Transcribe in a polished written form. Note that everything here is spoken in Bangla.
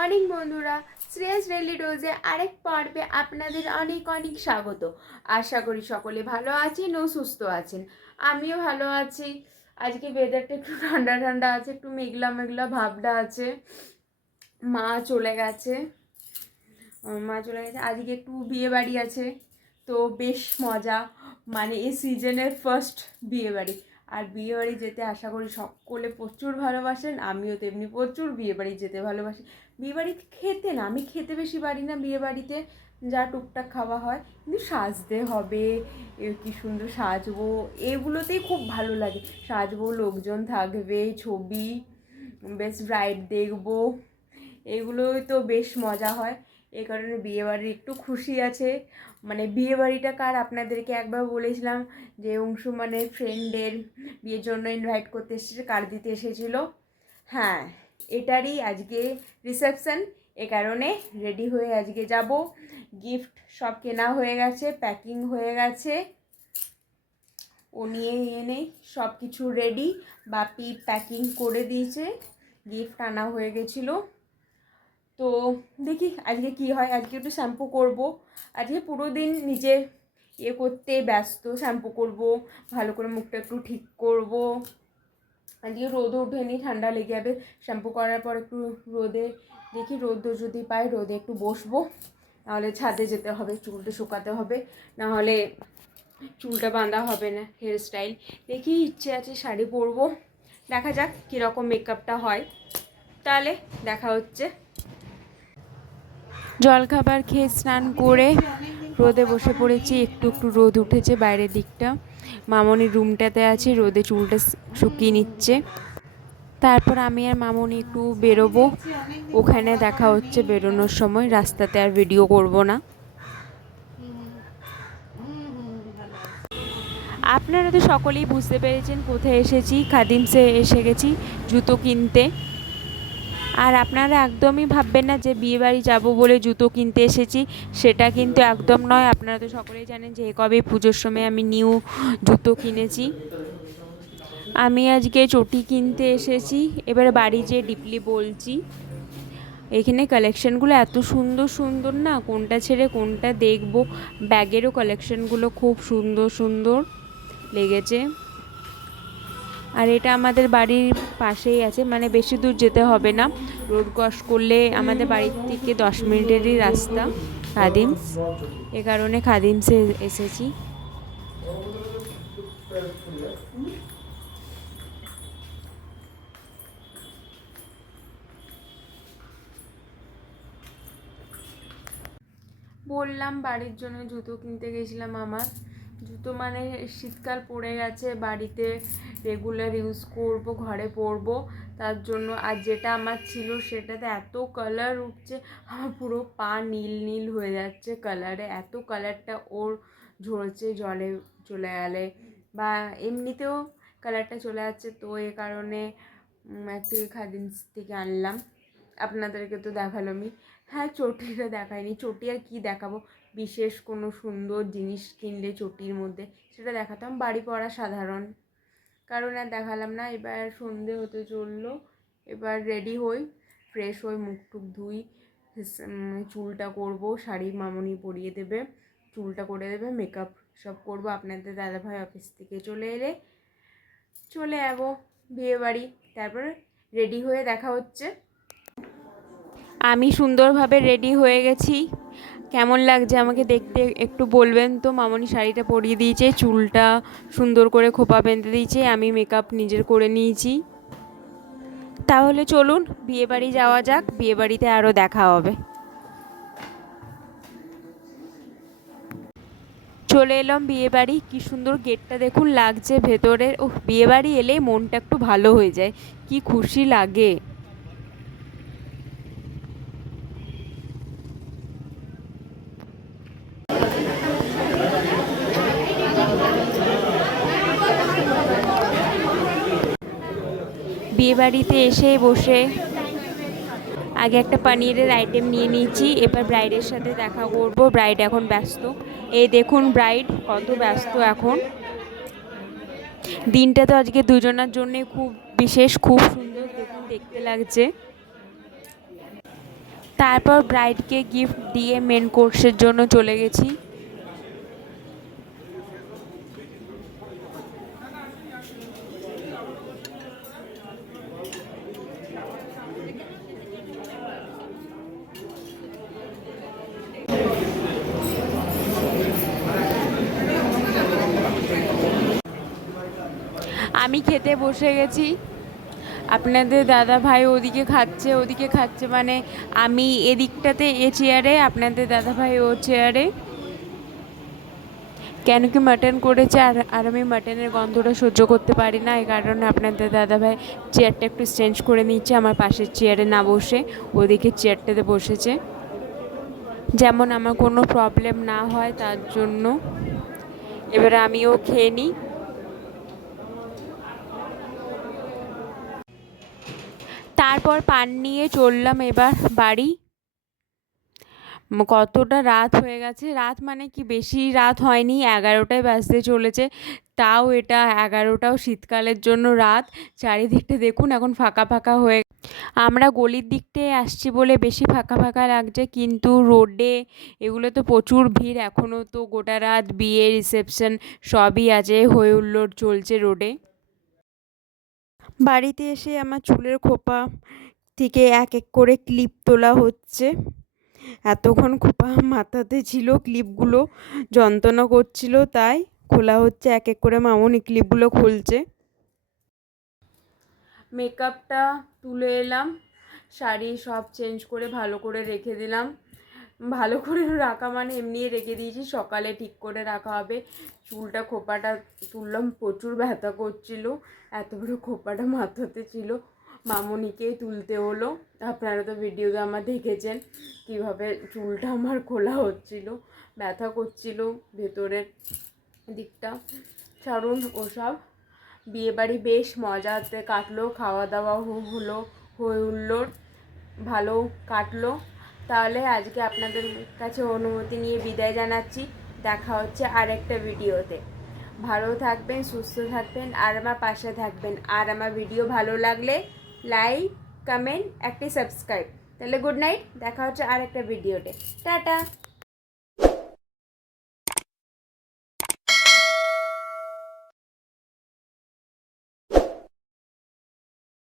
মর্নিং বন্ধুরা, শ্রেয়াস ডেইলি ডোজে আরেক পর্বে আপনাদের অনেক অনেক স্বাগত। আশা করি সকলে ভালো আছেন ও সুস্থ আছেন। আমিও ভালো আছি। আজকে ওয়েদারটা একটু ঠান্ডা ঠান্ডা আছে, একটু মেঘলা মেঘলা ভাবটা আছে। মা চলে গেছে আজকে একটু বিয়ে বাড়ি আছে, তো বেশ মজা। মানে এই সিজনের ফার্স্ট বিয়ে বাড়ি। আর বিয়ে বাড়ি যেতে আশা করি সকলে প্রচুর ভালোবাসেন, আমিও তেমনি প্রচুর বিয়ে বাড়ি যেতে ভালোবাসি। বিয়ে বাড়িতে খেতে না, আমি খেতে বেশি পারি না বিয়ে বাড়িতে, যা টুকটাক খাওয়া হয়, কিন্তু সাজতে হবে, কি সুন্দর সাজবো, এগুলোতেই খুব ভালো লাগে। সাজবো, লোকজন থাকবে, ছবি, বেস্ট ব্রাইড দেখবো, এগুলোই তো বেশ মজা হয়। এই কারণে বিয়েবাড়ির একটু খুশি আছে। মানে বিয়েবাড়িটা কার আপনাদেরকে একবার বলেছিলাম যে অংশুমানের ফ্রেন্ডের বিয়ের জন্য ইনভাইট করতে এসেছে, কার্ড দিতে এসেছিল। হ্যাঁ, এটারই আজকে রিসেপশন। এ কারণে রেডি হয়ে আজকে যাব। গিফট সব কেনা হয়ে গেছে, প্যাকিং হয়ে গেছে, ও নিয়ে এনে সব কিছু রেডি। বাপি প্যাকিং করে দিয়েছে, গিফট আনা হয়ে গেছিলো। তো দেখি আজকে কি হয়। আজকে একটু শ্যাম্পু করব। আজকে পুরো দিন নিজে করতে ব্যস্ত। শ্যাম্পু করব, ভালো করে মুখটা একটু ঠিক করব। আজকে রোদও ওঠেনি, ঠান্ডা লেগে যাবে। শ্যাম্পু করার পর একটু রোদে, দেখি রোদ যদি পাই রোদে একটু বসবো, নাহলে ছাদে যেতে হবে, চুলটা শুকাতে হবে, নাহলে চুলটা বাঁধা হবে না, হেয়ার স্টাইল। দেখি ইচ্ছে আছে শাড়ি পরবো, দেখা যাক কীরকম মেকআপটা হয়। তাহলে দেখা হচ্ছে। জলখাবার খেয়ে স্নান করে রোদে বসে পড়েছি। একটু একটু রোদ উঠেছে বাইরের দিকটা। মামনির রুমটাতে আছি, রোদে চুলটা শুকিয়ে নিচ্ছে। তারপর আমি আর মামনি একটু বেরোবো, ওখানে দেখা হচ্ছে বেরোনোর সময়। রাস্তাতে আর ভিডিও করব না। আপনারা তো সকলেই বুঝতে পেরেছেন কোথায় এসেছি। খাদিমসে এসে গেছি জুতো কিনতে। আর আপনারা একদমই ভাববেন না যে বিয়েবাড়ি যাব বলে জুতো কিনতে এসেছি, সেটা কিন্তু একদম নয়। আপনারা তো সকলেই জানেন যে কবে পুজোর সময় আমি নিউ জুতো কিনেছি। আমি আজকে চটি কিনতে এসেছি, এবারে বাড়ি যেয়ে ডিপলি বলছি। এখানে কালেকশানগুলো এত সুন্দর সুন্দর না, কোনটা ছেড়ে কোনটা দেখব। ব্যাগেরও কালেকশানগুলো খুব সুন্দর সুন্দর লেগেছে। আর এটা আমাদের বাড়ির পাশেই আছে, মানে বেশি দূর যেতে হবে না। রোড ক্রস করলে আমাদের বাড়ির থেকে 10 মিনিটেরই রাস্তা খাদিমস। এ কারণে খাদিমসে এসেছি। বললাম বাড়ির জন্য জুতো কিনতে গেছিলাম। আমার জুতো মানে শীতকাল পড়ে গেছে, বাড়িতে রেগুলার ইউজ করব, ঘরে পরবো, তার জন্য। আর যেটা আমার ছিল সেটাতে এত কালার উঠছে, আমার পুরো পা নীল নীল হয়ে যাচ্ছে কালারে। এত কালারটা ওর ঝরছে জলে চলে গেলে, বা এমনিতেও কালারটা চলে যাচ্ছে। তো এ কারণে একটু খাদিমস থেকে আনলাম। আপনাদেরকে তো দেখালামই। হ্যাঁ, চটিটা দেখায়নি। চটি আর কি দেখাবো, বিশেষ কোনো সুন্দর জিনিস কিনলে চটির মধ্যে সেটা দেখাতাম, বাড়ি পড়া সাধারণ কারণ আর দেখালাম না। এবার সন্ধে হতে চললো, এবার রেডি হই, ফ্রেশ হই, মুখ টুক ধুই, চুলটা করব, শাড়ি মামনি পরিয়ে দেবে, চুলটা করে দেবে, মেকআপ সব করব। আপনাদের দাদাভাই অফিস থেকে চলে এলে চলে যাবো বিয়েবাড়ি। তারপর রেডি হয়ে দেখা হচ্ছে। আমি সুন্দরভাবে রেডি হয়ে গেছি। কেমন লাগছে আমাকে দেখতে একটু বলবেন তো। মামনি শাড়িটা পরিয়ে দিয়েছে, চুলটা সুন্দর করে খোপা বেঁধে দিয়েছে, আমি মেকআপ নিজের করে নিয়েছি। তাহলে চলুন বিয়েবাড়ি যাওয়া যাক, বিয়েবাড়িতে আরও দেখা হবে। চলে এলাম বিয়েবাড়ি। কি সুন্দর গেটটা দেখুন লাগছে ভেতরের। ও, বিয়েবাড়ি এলে মনটা একটু ভালো হয়ে যায়, কি খুশি লাগে। বিয়েবাড়িতে এসে বসে আগে একটা পনিরের আইটেম নিয়ে নিয়েছি। এবার ব্রাইডের সাথে দেখা করব। ব্রাইড এখন ব্যস্ত, এই দেখুন ব্রাইড কত ব্যস্ত এখন। দিনটা তো আজকে দুজনের জন্যে খুব বিশেষ, খুব সুন্দর দেখুন দেখতে লাগছে। তারপর ব্রাইডকে গিফট দিয়ে মেন কোর্সের জন্য চলে গেছি। আমি খেতে বসে গেছি, আপনাদের দাদা ভাই ওদিকে খাচ্ছে মানে আমি এদিকটাতে এ চেয়ারে, আপনাদের দাদা ভাই ও চেয়ারে। কেন কি মাটন করেছে, আর আমি মাটনের গন্ধটা সহ্য করতে পারি না, এই কারণে আপনাদের দাদা ভাই চেয়ারটা একটু চেঞ্জ করে নিচ্ছে, আমার পাশের চেয়ারে না বসে ওদিকে চেয়ারটাতে বসেছে, যেমন আমার কোনো প্রবলেম না হয় তার জন্য। এবারে আমিও খেয়ে নিই। তারপর পান নিয়ে চললাম এবার বাড়ি। কতটা রাত হয়ে গেছে, রাত মানে কি বেশি রাত হয়নি, 11টায় বাজতে চলেছে, তাও এটা 11টাও শীতকালের জন্য রাত। চারিদিকটা দেখুন এখন ফাঁকা ফাঁকা হয়ে, আমরা গলির দিকটায় আসছি বলে বেশি ফাঁকা ফাঁকা লাগছে, কিন্তু রোডে এগুলো তো প্রচুর ভিড়, এখনও তো গোটা রাত বিয়ে রিসেপশন সবই আছে, হই হুল্লোড় চলছে রোডে। বাড়িতে এসে আমার চুলের খোপা থেকে এক এক করে ক্লিপ তোলা হচ্ছে। এতক্ষণ খোপা মাথাতে ছিল, ক্লিপগুলো যন্ত্রণা করছিল, তাই খোলা হচ্ছে এক এক করে, মামনি ক্লিপগুলো খুলছে। মেকআপটা তুলে এলাম, শাড়ি সব চেঞ্জ করে ভালো করে রেখে দিলাম। ভালো করে রাখা মানে এমনি রেখে দিয়েছি, সকালে ঠিক করে রাখা হবে। চুলটা খোপাটা তুললাম, প্রচুর ব্যথা করছিল, এত বড় খোপাটা মাথাতে ছিল, মামনিকেই তুলতে হলো। আপনারা তো ভিডিওতে আমার দেখেছেন কীভাবে চুলটা আমার খোলা হচ্ছিল, ব্যথা করছিল ভেতরের দিকটা। ছাড়ুন ওসব, বিয়েবাড়ি বেশ মজাতে কাটলো, খাওয়া দাওয়া হলো, হই হুল্লোড় ভালো কাটলো। তাহলে আজকে আপনাদের কাছে অনুমতি নিয়ে বিদায় জানাচ্ছি, দেখা হচ্ছে আরেকটা ভিডিওতে। ভালো থাকবেন, সুস্থ থাকবেন, আর আমার পাশে থাকবেন, আর আমার ভিডিও ভালো লাগলে লাইক, কমেন্ট, একটি সাবস্ক্রাইব। তাহলে গুড নাইট, দেখা হচ্ছে আরেকটা ভিডিওতে, টাটা।